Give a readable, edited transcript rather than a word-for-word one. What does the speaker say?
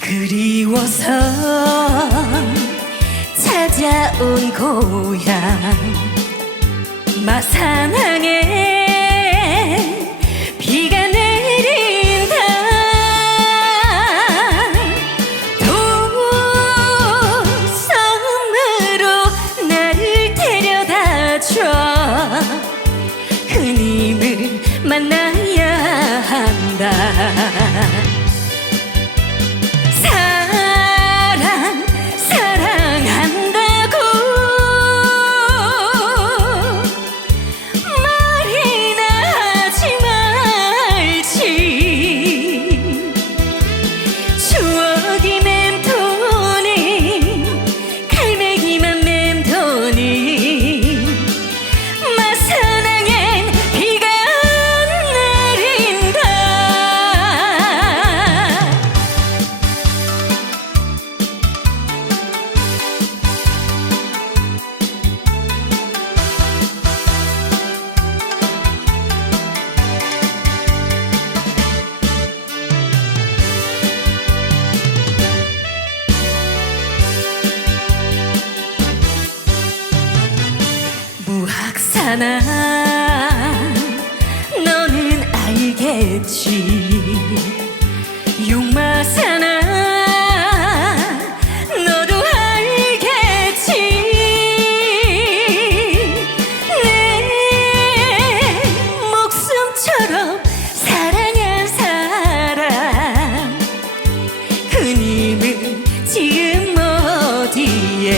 그리워서 찾아온 고향 마산항엔 비가 내린다. 도섬으로 나를 데려다줘. 그님을 만나야 한다. 사랑한다고 말이나 하지 말지. 추억이 맴도니 갈매기만 맴도니 마산항엔 비가 내린다. 무학사나 너는 알겠지. 육마사나 너도 알겠지. 내 목숨처럼 사랑한 사람 그님은 지금 어디에.